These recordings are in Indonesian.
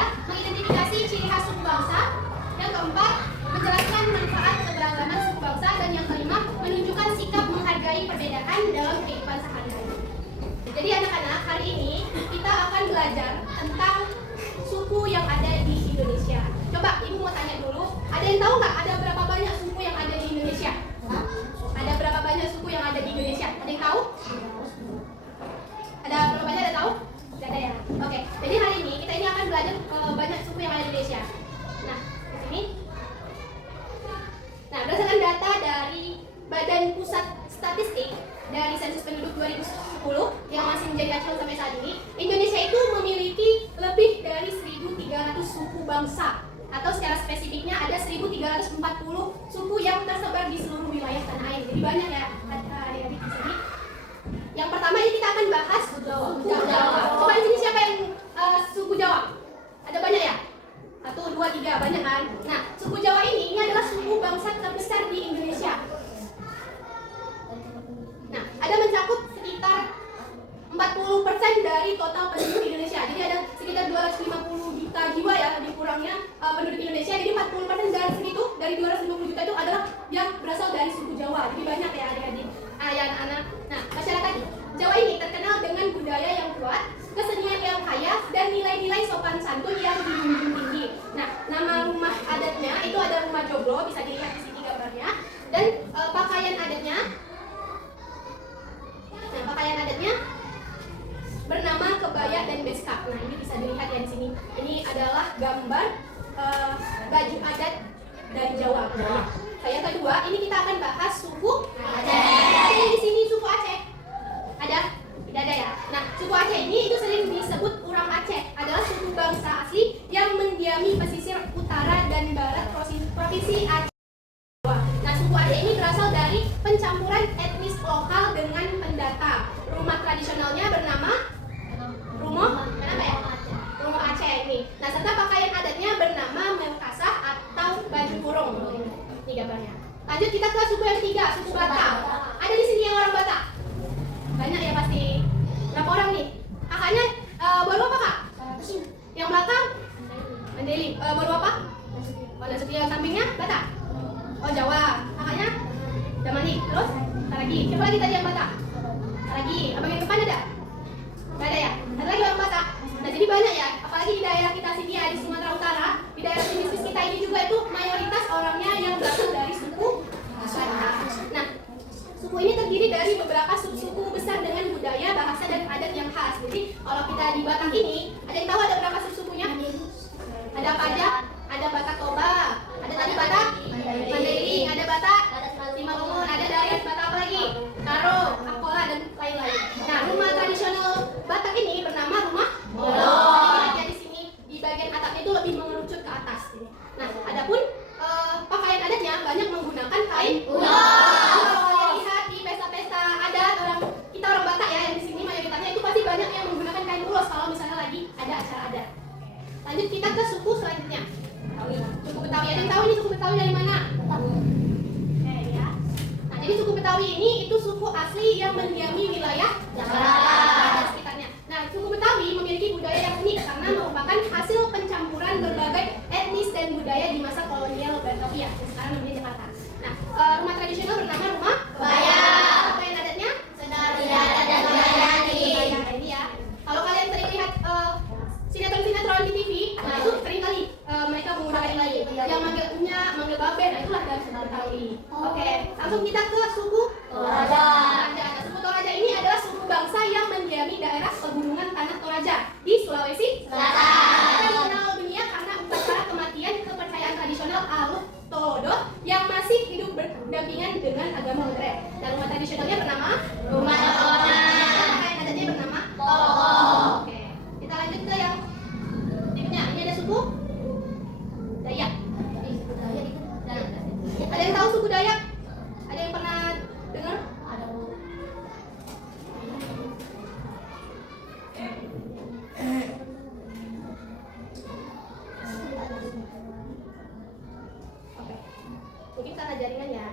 ketiga, mengidentifikasi ciri khas suku bangsa. Yang keempat, menjelaskan manfaat keberagaman suku bangsa. Dan yang kelima, menunjukkan sikap menghargai perbedaan dalam kehidupan sehari-hari. Jadi anak-anak, hari ini kita akan belajar tentang suku yang ada di Indonesia. Coba ibu mau tanya dulu, ada yang tahu nggak ada berapa banyak suku yang ada di Indonesia? Ada berapa banyak suku yang ada di Indonesia? Ada yang tahu? Ada berapa banyak, ada tahu? Tidak ada ya? Oke, jadi hari ini kita ini akan belajar banyak suku yang ada di Indonesia. Nah, di sini. Nah, berdasarkan data dari Badan Pusat Statistik dari Sensus Penduduk 2010 yang masih menjadi acuan sampai saat ini, Indonesia itu memiliki lebih dari 1.300 suku bangsa, atau secara spesifiknya ada 1.340 suku yang tersebar di seluruh wilayah tanah air. Jadi banyak ya adik-adik di sini. Yang pertama ini kita akan bahas suku Jawa. Coba di sini siapa yang suku Jawa? Ada banyak ya? 1, 2, 3, banyak kan? Nah, suku Jawa ini adalah suku bangsa terbesar di Indonesia. Nah, ada mencakup sekitar 40% dari total penduduk Indonesia. Jadi ada sekitar 250 juta jiwa ya, lebih kurangnya penduduk Indonesia. Jadi 40% dari segitu, dari 250 juta itu adalah yang berasal dari suku Jawa. Jadi banyak ya adik-adik, anak-anak. Nah, masyarakat Jawa ini terkenal dengan budaya yang kuat, kesenian yang kaya, dan nilai-nilai sopan santun yang dijunjung tinggi. Nah, nama rumah adatnya itu ada rumah joglo, bisa dilihat di sini gambarnya. Dan pakaian adatnya, bernama kebaya dan beskap. Nah, ini bisa dilihat ya di sini. Ini adalah gambar baju adat dari Jawa. Nah, yang kedua, ini kita akan bahas suku Aceh. Ada di sini suku Aceh? Ada? Tidak ada ya. Nah, suku Aceh ini itu sering disebut orang Aceh. Adalah suku bangsa asli yang mendiami pesisir utara dan barat provinsi Aceh. Nah, suku Aceh ini berasal dari pencampuran etnis lokal dengan pendatang. Rumah tradisionalnya bernama Rumah Aceh ini. Nah, serta pakaian adatnya bernama melkasah atau baju kurung. Ini gambarnya. Lanjut kita ke suku yang ketiga, suku Batak. Ada di sini yang orang Batak? Banyak ya pasti. Berapa orang nih? Kakaknya baru apa kak? Yang belakang? Mandeli. Baru apa? Nasution. Yang sampingnya Batak? Oh, Jawa. Kakaknya? Damani. Terus? Lagi. Siapa lagi tadi yang Batak? Lagi. Abang yang depan ada? Gak ada ya? Ada lagi orang Batak. Nah, jadi banyak ya. Apalagi di daerah kita sini ya, di Sumatera Utara, di daerah bisnis kita ini juga itu mayoritas orangnya yang berasal dari suku Batak. Nah, suku ini terdiri dari beberapa subsuku besar dengan budaya, bahasa, dan adat yang khas. Jadi kalau kita di Batak ini, ada yang tahu ada berapa subsukunya? Ada apa aja? Ada Batak Toba, ada tadi Batak Mandailing, ada Batak Timur, ada Dayak, Batak apa lagi? Karo, Akola, dan lain-lain. Nah, rumah tradisional Batak ini bernama rumah Bolong. Jadi di sini di bagian atapnya itu lebih mengerucut ke atas. Nah, adapun pakaian adatnya banyak menggunakan kain ulos. Kalau kalian lihat di pesta-pesta adat kita orang Batak ya, yang di sini mayoritasnya itu pasti banyak yang menggunakan kain ulos kalau misalnya lagi ada acara adat. Lanjut kita ke suku selanjutnya. Suku Betawi. Ada yang tahu ini suku Betawi dari mana? Ya. Nah, jadi suku Betawi ini itu suku asli yang mendiami wilayah Jakarta dan sekitarnya. Nah, suku Betawi memiliki budaya yang unik karena merupakan hasil pencampuran berbagai etnis dan budaya di masa kolonial Batavia, yang sekarang namanya Jakarta. Nah, rumah tradisional bernama rumah kebaya. Pakaian adatnya Senaria dan Bayani. Ini ya. Kalau kalian sering lihat sinetron di TV, nah itu sering kali mereka menggunakan lagi yang manggil babe, nah itulah dari suku Betawi. Oke, langsung kita ke suku Toraja. Nah, suku Toraja ini adalah suku bangsa yang mendiami daerah pegunungan Tanah Toraja di Sulawesi Selatan. Mereka dikenal dunia karena upacara kematian kepercayaan tradisional Aluk Tolodo yang masih hidup berdampingan dengan agama Modern. Dan rumah tradisionalnya bernama Rumah Tolona. Pakaian adatnya bernama Tolo. Oke, kita lanjut ke yang berikutnya. Ini ada suku Dayak. Ada yang tahu suku Dayak? Ada yang pernah dengar? Ada. Oke. Mungkin karena jaringan ya.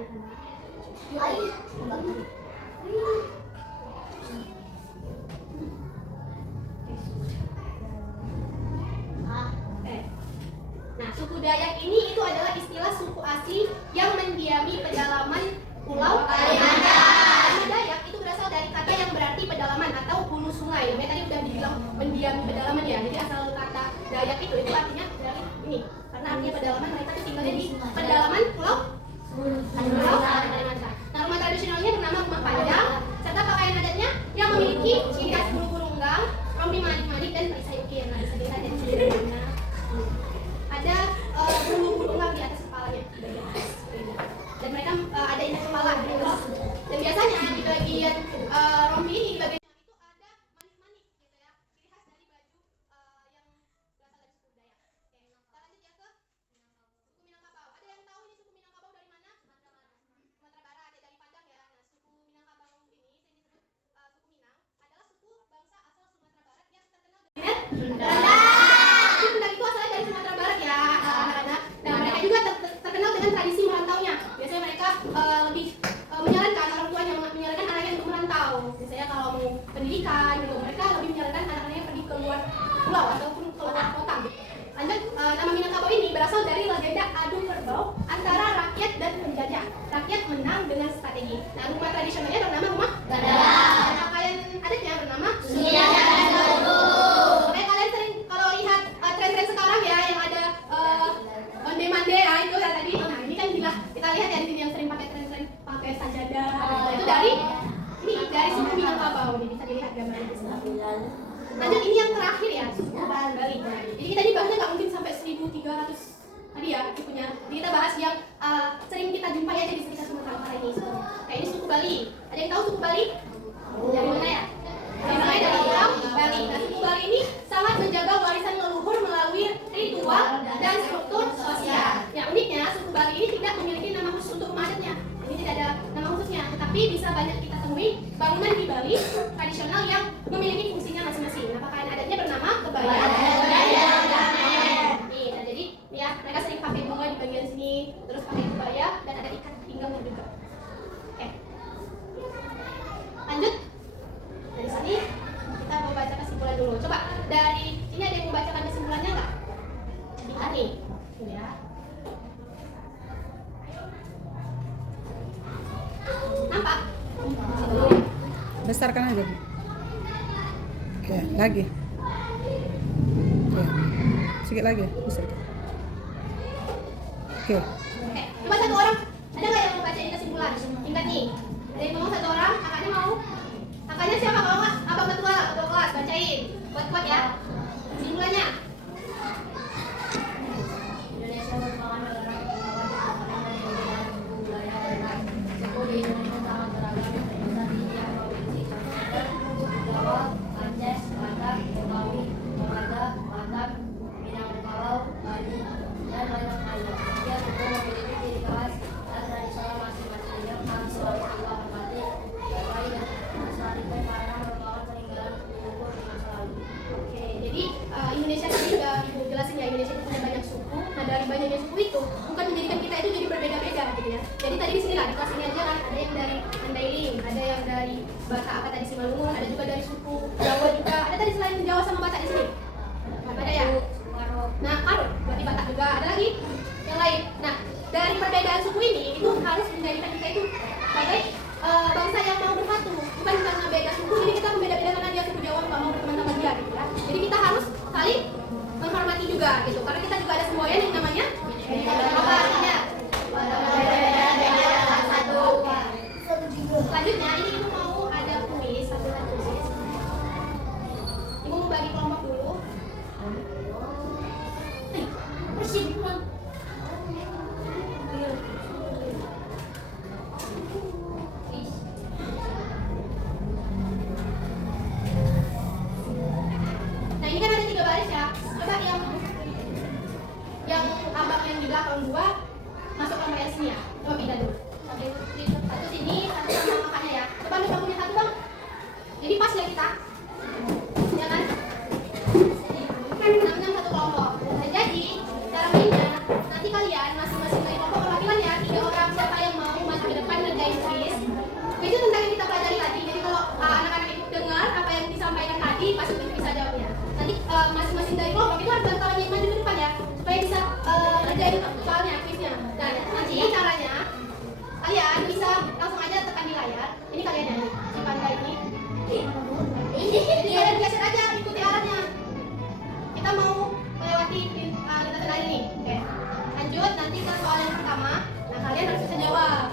suku Dayak ini itu adalah istilah suku asli yang mendiami pedalaman Pulau Kalimantan. Nama Dayak itu berasal dari kata yang berarti pedalaman atau hulu sungai. Namanya tadi udah dibilang mendiami pedalaman ya. Jadi asal kata Dayak itu artinya dari ini. Karena artinya pedalaman, mereka tuh tinggal di pedalaman Pulau Kalimantan. Nah, rumah tradisionalnya bernama rumah panjang serta pakaian adatnya yang memiliki ciri khas bulu unggang, rompi manik-manik dan perisai ukir. Nah, bisa dilihat di sini. Ada bulu unggang di atas kepalanya. Dan mereka ada indah kepala. Dan biasanya di bagian rompi ini, di bagian itu ada manik-manik gitu ya. Ciri khas dari baju yang berasal dari suku Dayak. Oke, kita lanjut ya ke suku Minangkabau. Ada yang tahu ini suku Minangkabau dari mana? Sumatera Barat, ya, dari Padang ya. Nah, suku Minangkabau ini sering disebut suku Minang adalah suku bangsa asal Sumatera Barat yang terkenal dengan Suku Minang itu asalnya dari Sumatera Barat ya, anak-anak. Nah, mereka juga terkenal dengan tradisi merantaunya. Biasanya mereka lebih menyarankan orang tuanya menyarankan anaknya untuk merantau. Biasanya kalau mau pendidikan gitu, mereka lebih menyarankan anak-anaknya pergi ke luar pulau ataupun ke luar kota. Lanjut, nama Minangkabau ini berasal dari legenda adu kerbau antara rakyat dan penjajah. Rakyat menang dengan strategi. Nah, rumah tradisionalnya bernama rumah Gandara. Pakaian adatnya bernama Makanya kalian sering kalau lihat tren-tren sekarang ya yang ada onde-mande ya itu ya tadi. Nah, ini kan kita lihat ya di sini yang sering pakai tren-tren pakai sajadah. Itu dari suku Minangkabau. Ini bisa dilihat gambarnya di sini. Lanjut, ini yang terakhir ya, suku Bali. Jadi kita ini bahasnya nggak mungkin sampai 1300 tadi ya sukunya. Jadi kita bahas yang sering kita jumpai aja di sekitar Sumatera Utara ini. Nah, ini suku Bali. Ada yang tahu suku Bali? Dari mana ya? Dari Pulau Bali. Nah, suku Bali ini sangat menjaga warisan leluhur melalui ritual dan struktur sosial. Yang uniknya, suku Bali ini tidak memiliki nama khusus untuk rumah adatnya. Ini tidak ada nama khususnya, tetapi bisa banyak kita temui bangunan di Bali tradisional yang memiliki fungsinya masing-masing. Nah, pakaian adatnya bernama kebaya. Nih, nah jadi ya mereka sering pakai bunga di bagian sini, terus pakai kebaya dan ada ikat pinggangnya juga. Oke. Lanjut. Dari sini kita mau baca kesimpulan dulu. Coba dari sini ada yang mau bacakan kesimpulannya nggak? Lihat nih, ya. Nampak? Besarkan aja. Oke, lagi. Oke. Sedikit lagi, besarkan. Oke. Oke, coba satu orang. Ada nggak yang mau bacain kesimpulan? Ingat nih, ada yang mau satu orang, kakaknya mau? Kakaknya siapa kalau nggak? Abang ketua kelas, bacain. Kuat-kuat ya. Kesimpulannya. Indonesia merupakan negara kepulauan yang mengandung budaya dan suku di Indonesia sangat beragam tersebar di tiap provinsi termasuk Jawa, Aceh, Batak, Betawi, Toraja, Batak, Minangkabau, Bali, dan banyak lainnya. Setiap suku memiliki ciri khas dan tradisional masing-masing yang harus selalu kita hormati, jagai dan melestarikan karena merupakan peninggalan leluhur di masa lalu. Oke, jadi Indonesia tadi udah Ibu jelasin ya, Indonesia itu punya banyak suku. Nah, dari banyaknya suku itu bukan menjadikan kita itu jadi berbeda-beda gitu ya. Jadi tadi di sini lah di kelas ini aja kan ada yang dari Mandailing, ada yang dari Batak apa tadi Simalungun, ada juga dari suku Jawa juga. Ada tadi selain Jawa sama Batak di sini. Ada ya? Nah, Karo, berarti Batak juga. Ada lagi yang lain. Nah, dari perbedaan suku ini itu harus menjadikan kita itu sebagai bangsa yang mau bersatu. Bukan karena beda suku, jadi kita membeda-beda karena dia suku Jawa nggak mau berteman sama dia gitu ya. Jadi kita harus saling menghormati juga gitu. Karena kita juga ada semboyan yang namanya apa artinya? Selanjutnya ini ibu mau ada kuis, satu kuis. Ibu mau bagi kelompok dulu. Bersih pulang. Nah, ini kan ada 3 baris ya. Coba yang abang yang di belakang 2 masuk ke yang sini ya. Coba pindah dulu. Satu sini, satu sama kakaknya ya. Coba lu punya satu bang. Jadi pas ya kita. Ya kan? Namanya satu kelompok. Nah, jadi cara mainnya nanti kalian masing-masing dari kelompok perwakilan ya 3 orang siapa yang mau maju ke depan ngerjain kuis. Kuis itu tentang yang kita pelajari tadi. Jadi kalau anak-anak itu dengar apa yang disampaikan tadi pasti bisa jawabnya. Nanti masing-masing dari kelompok itu harus bantuan yang maju ke depan ya supaya bisa jawab.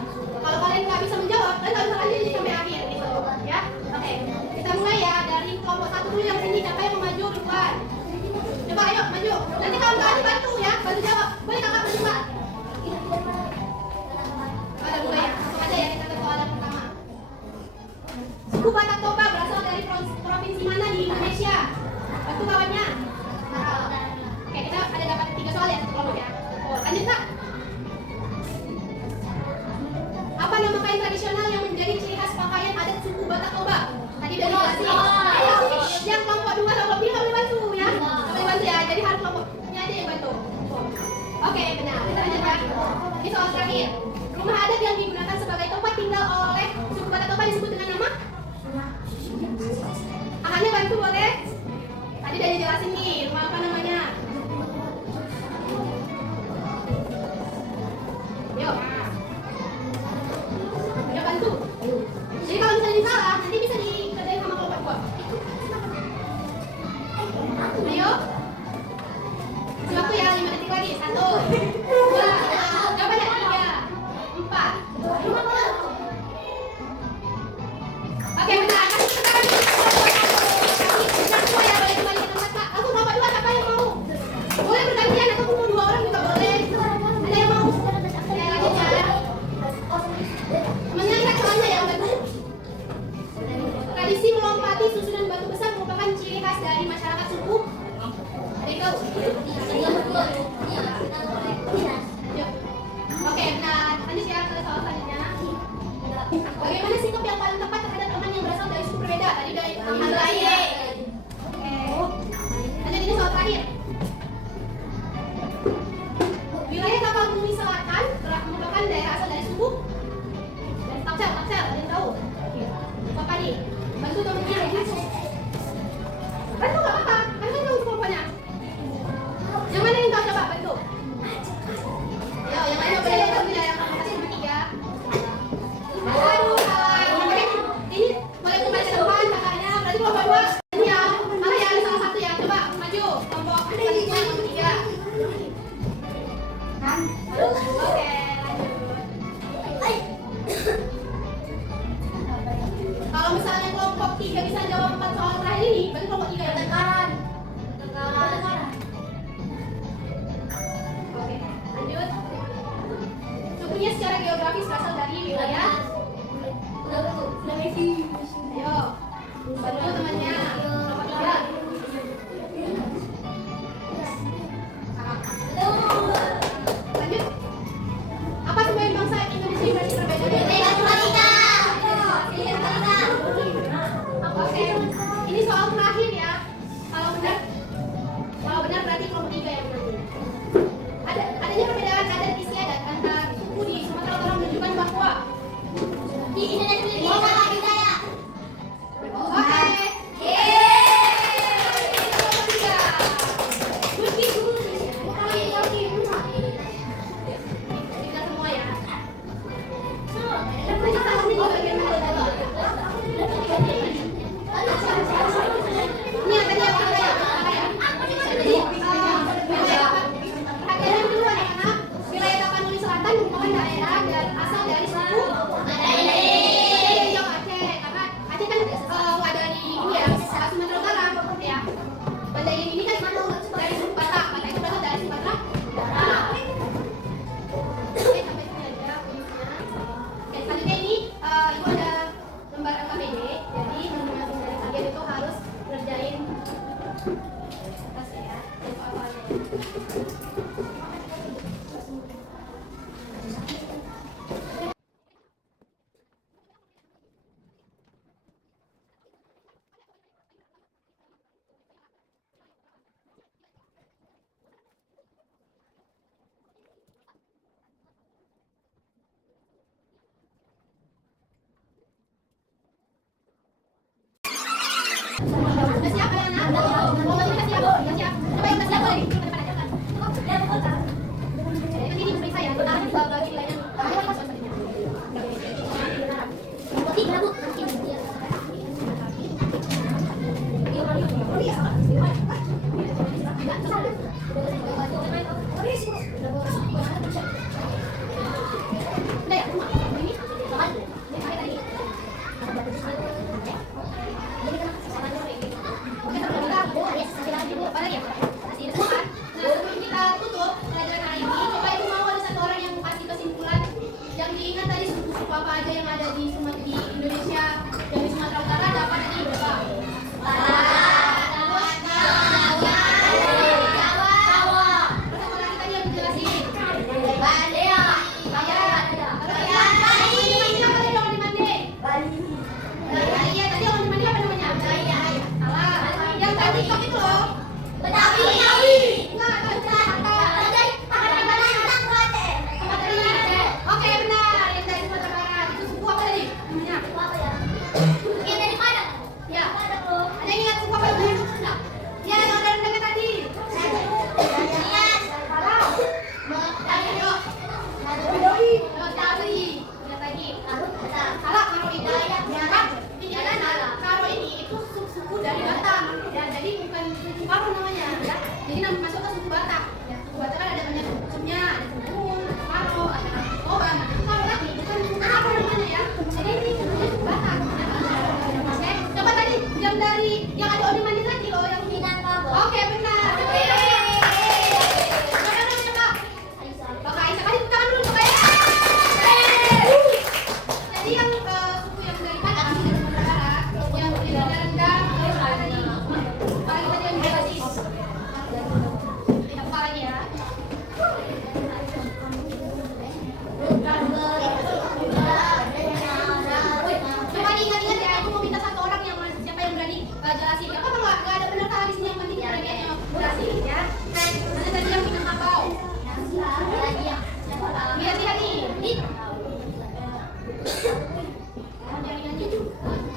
Kalau kalian nggak bisa menjawab, kalian nggak bisa lanjut sampai akhir gitu, ya. Oke, kita mulai ya dari kelompok 1 dulu yang sini. Siapa yang mau maju duluan? Coba ayo maju. Nanti kawan-kawan bantu ya, bantu jawab. Boleh kakak maju Pak? Ada mulai ya. Langsung aja ya kita ke soal yang pertama. Suku Batak Toba berasal dari provinsi mana di Indonesia? Bantu kawannya. Oke, kita ada dapat 3 soal ya satu kelompok ya. Oh, lanjut Kak. Apa nama kain tradisional yang menjadi ciri khas pakaian adat suku Batak Toba? Tadi dari jelasin. Ayo sini, yang kelompok 2 kelompok 3 boleh bantu ya. Boleh bantu ya. Jadi harus kelompoknya aja yang bantu. Oke, benar. Kita lanjut ya. Ini soal terakhir. Rumah adat yang digunakan sebagai tempat tinggal oleh suku Batak Toba disebut dengan nama? Ahannya bantu boleh? Tadi udah dijelasin nih, rumah apa namanya? Yuk. Ya bantu. Jadi kalau misalnya salah, nanti bisa dikerjain sama kelompok 2. Ayo. Kasih waktu ya, 5 detik lagi. 1, 2, jawabannya 3, 4. Oke, benar. Kasih tekan. Benar semua ya, boleh kembali ke tempat Kak. Langsung kelompok 2, siapa yang mau? Boleh bergantian ataupun mau 2 orang juga boleh. Ada yang mau? Ya, lanjut ya. Temennya lihat soalnya ya, bantu. Tradisi melompati susunan batu besar merupakan ciri khas dari masyarakat suku. Riko. Yuk. Oke, nah lanjut ya ke soal selanjutnya. Bagaimana sikap yang paling tepat terhadap teman yang berasal dari suku berbeda? Tadi udah aman laye. Oke. Lanjut ini soal terakhir. Wilayah Tapanuli Selatan merupakan daerah asal dari suku Tapsel, ada yang tahu? Apa nih? Bantu temennya. Bantu nggak apa-apa, kan tahu kelompoknya. Yang mana yang tahu coba bantu? Yo, yang lain boleh bantu ya, yang kamu kasih bertiga. Aduh, salah. Ini boleh kembali ke depan kakaknya. Berarti kelompok 2 ini ya. Mana ya ada salah satu ya? Coba maju kelompok 3. Oke, kalau misalnya kelompok 3 bisa jawab 4 soal terakhir ini, berarti kelompok 3 yang tekan. Oke, lanjut. Sukunya secara geografis berasal dari wilayah. Ayo, bantu temannya. Kelompok 3. Lanjut. Apa sebagian bangsa Indonesia yang berarti berbeda? Oke, ini soal terakhir ya. Kalau benar berarti kelompok 3 yang menang. Adanya perbedaan adat istiadat antar suku di Sumatera Utara menunjukkan bahwa apa aja yang ada di Indonesia dan di Sumatera Utara ada apa tadi? Berapa? Jadi masuk ke suku Batak. Ya, suku Batak kan ada banyak sukunya, ada suku Mun, Karo, ada Toba. Karo lagi bukan suku apa namanya ya. Jadi ini namanya suku Batak. Oke, coba tadi yang dari yang ada Odi Mandin lagi loh yang Minangkabau. Oke, benar. Siapa namanya Kak? Kak Aisyah. Kasih tangan dulu Kak Aisyah. Jadi yang suku yang dari Batak dari Sumatera Barat, yang dari rendah ke paling tadi yang berbasis coba diingat-ingat ya, aku mau minta satu orang yang siapa yang berani jelasin. Apa nggak ada benar kah habis ini yang penting berani yang jelasin ya. Mana tadi yang Minangkabau? Lihat nih.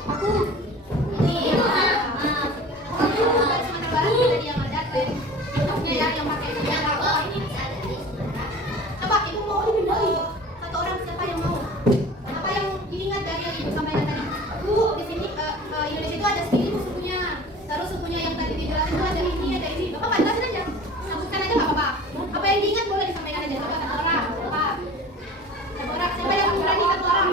Aku ini aku dari Sumatera Barat tadi yang ada TikToknya ya yang pakai Minangkabau ini. Coba ibu mau dipindahin satu orang siapa yang mau? Apa yang diingat dari yang ibu sampaikan tadi? Bu, di sini Indonesia itu ada segini bu sukunya. Terus sukunya yang tadi dijelasin itu ada ini, ada ini. Bapak nggak jelasin aja, sebutkan aja nggak apa-apa. Apa yang diingat boleh disampaikan aja. Coba satu orang, satu orang. Siapa yang berani satu orang?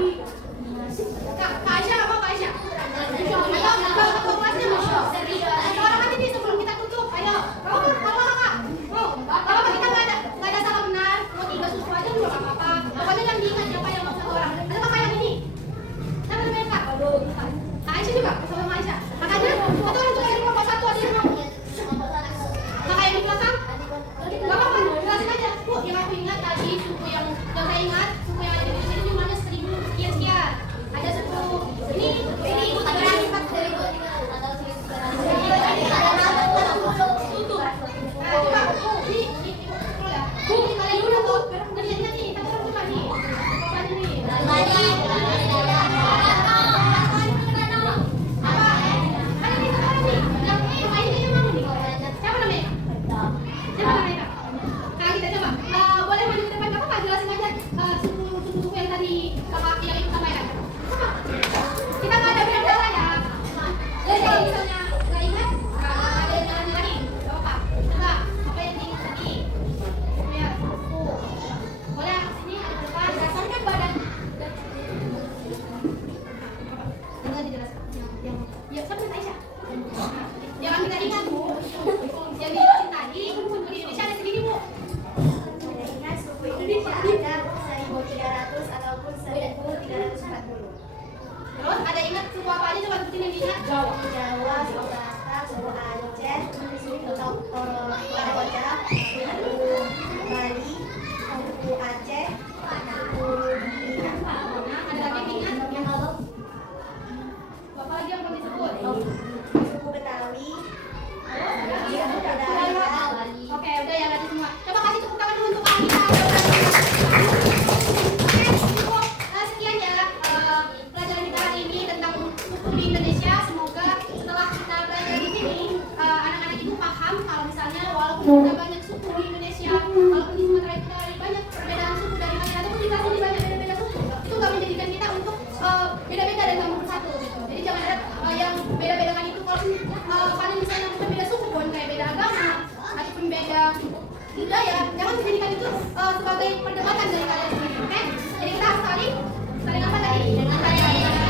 Kak Aisyah apa Kak Aisyah? Atau ketua kelasnya Masya. Satu orang aja nih sebelum kita tutup. Ayo, kalau kakak, kalau kita nggak ada salah benar, mau 3 suku aja juga nggak apa-apa. Pokoknya yang diingat siapa yang mau satu orang. Ada kakak yang ini. Siapa namanya Kak? Kak Aisyah juga, sama Kak Aisyah. Kakaknya, atau orang tua yang kelompok satu ada yang mau. Kakak yang di belakang? Gak apa-apa, jelasin aja. Bu, yang aku ingat tadi suku yang saya ingat, suku yang ada di Indonesia itu jumlahnya 1000 sekian. Ada suku ini ibu tak berani 4.000. Tutup. Nah, coba ini scroll ya. Bu, kalian dulu tuh. Lihat nih, satu orang coba nih. Coba nih. Apa? Ada nih satu orang nih. Yang main kayaknya mau nih. Siapa namanya? Siapa namanya? Kak kita coba. Boleh maju ke depan Kakak jelasin aja suku-suku yang tadi Kakak yang ibu sampaikan. Kita nggak ada beda ya. Jadi kalau misalnya nggak ingat, ada yang jalan lagi. Gak apa-apa. Coba apa yang diingat tadi? Ya, suku. Boleh sini ada depan. Dasarnya badan. Jangan dijelaskan. Yang ya siapa yang Aisyah? Jangan kita ingat bu. Yang dijelasin tadi di Indonesia ada segini bu. Ingat suku Indonesia ada 1.300 ataupun 1.340. Terus ada ingat suku apa aja coba sebutin yang diingat? Jawa, suku Batak, suku Aceh, suku Toraja, suku Bali, suku Aceh, suku Ada lagi yang ingat? Apa lagi yang belum disebut? suku Betawi, suku Dayak. Oke, udah ya tadi semua. Coba kasih tepuk tangan dulu untuk Alisa. Oke, cukup sekian ya pelajaran kita hari ini tentang suku di Indonesia. Semoga setelah kita belajar di sini anak-anak itu paham kalau misalnya walaupun kita banyak suku di Indonesia, walaupun di Sumatera kita ada banyak perbedaan suku dari kalian ataupun kita sini banyak beda-beda suku, itu nggak menjadikan kita untuk beda-beda dan nggak bersatu gitu. Jadi jangan ada yang beda-bedakan itu kalau kalian misalnya berbeda suku pun kayak beda agama ataupun beda budaya, jangan menjadikan itu sebagai perdebatan dari kalian sendiri, oke? Jadi kita harus saling apa tadi?